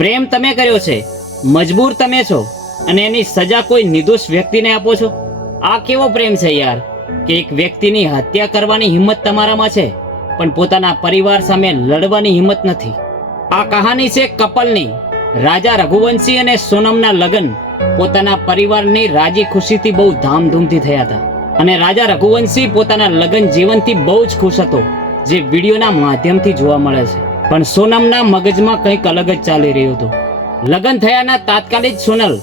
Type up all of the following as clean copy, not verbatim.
પ્રેમ તમે કર્યો છે, મજબૂર તમે છો અને એની સજા કોઈ નિર્દોષ વ્યક્તિને આપો છો? આ કેવો પ્રેમ છે યાર, કે એક વ્યક્તિની હત્યા કરવાની હિંમત તમારામાં છે પણ પોતાના પરિવાર સામે લડવાની હિંમત નથી. આ કહાની છે કપલની. રાજા રઘુવંશી અને સોનમના લગ્ન પોતાના પરિવારની રાજી ખુશીથી બહુ ધામધૂમથી થયા હતા અને રાજા રઘુવંશી પોતાના લગ્ન જીવનથી બહુ જ ખુશ હતો, જે વિડીયોના માધ્યમથી જોવા મળે છે. પણ સોનમના મગજમાં કંઈક અલગ જ ચાલી રહ્યું હતું. લગ્ન થયાના તાત્કાલિક સોનલ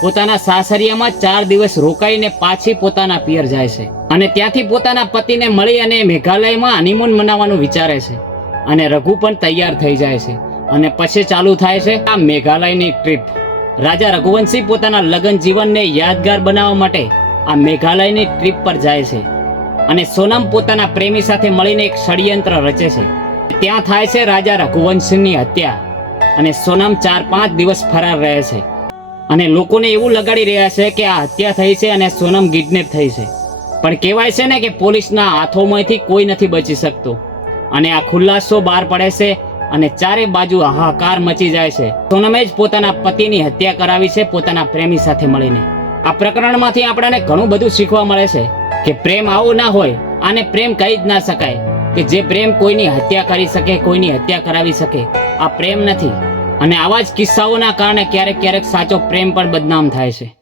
પોતાના સાસરિયામાં 4 દિવસ રોકાઈને પાછી પોતાના પિયર જાય છે અને ત્યાંથી પોતાના પતિને મળી અને મેઘાલયમાં હનીમૂન મનાવવાનું વિચારે છે. અને રઘુ પણ તૈયાર થઈ જાય છે અને પછી ચાલુ થાય છે આ મેઘાલયની ટ્રીપ. રાજા રઘુવંશી પોતાના લગ્ન જીવનને યાદગાર બનાવવા માટે આ મેઘાલયની ટ્રીપ પર જાય છે અને સોનમ પોતાના પ્રેમી સાથે મળીને એક ષડયંત્ર રચે છે. ત્યાં થાય છે રાજા રઘુવંશીની હત્યા અને સોનમ 4-5 દિવસ ફરાર રહે છે અને લોકોને એવું લગાડી રહ્યા છે કે આ હત્યા થઈ છે અને સોનમ કિડનેપ થઈ છે. પણ કહેવાય છે ને કે પોલીસના હાથોમાંથી કોઈ નથી બચી શકતો અને આ ખુલાસો બહાર પડે છે અને ચારે બાજુ હાહાકાર મચી જાય છે. સોનમે જ પોતાના પતિની હત્યા કરાવી છે પોતાના પ્રેમી સાથે મળીને. આ પ્રકરણમાંથી આપણને ઘણું બધું શીખવા મળે છે કે પ્રેમ આવો ના હોય, આને પ્રેમ કહી જ ના શકાય, કે જે પ્રેમ કોઈની હત્યા કરી શકે, કોઈની હત્યા કરાવી શકે, આ પ્રેમ નથી. અને આવા જ કિસ્સાઓના કારણે ક્યારેક સાચો પ્રેમ પણ બદનામ થાય છે.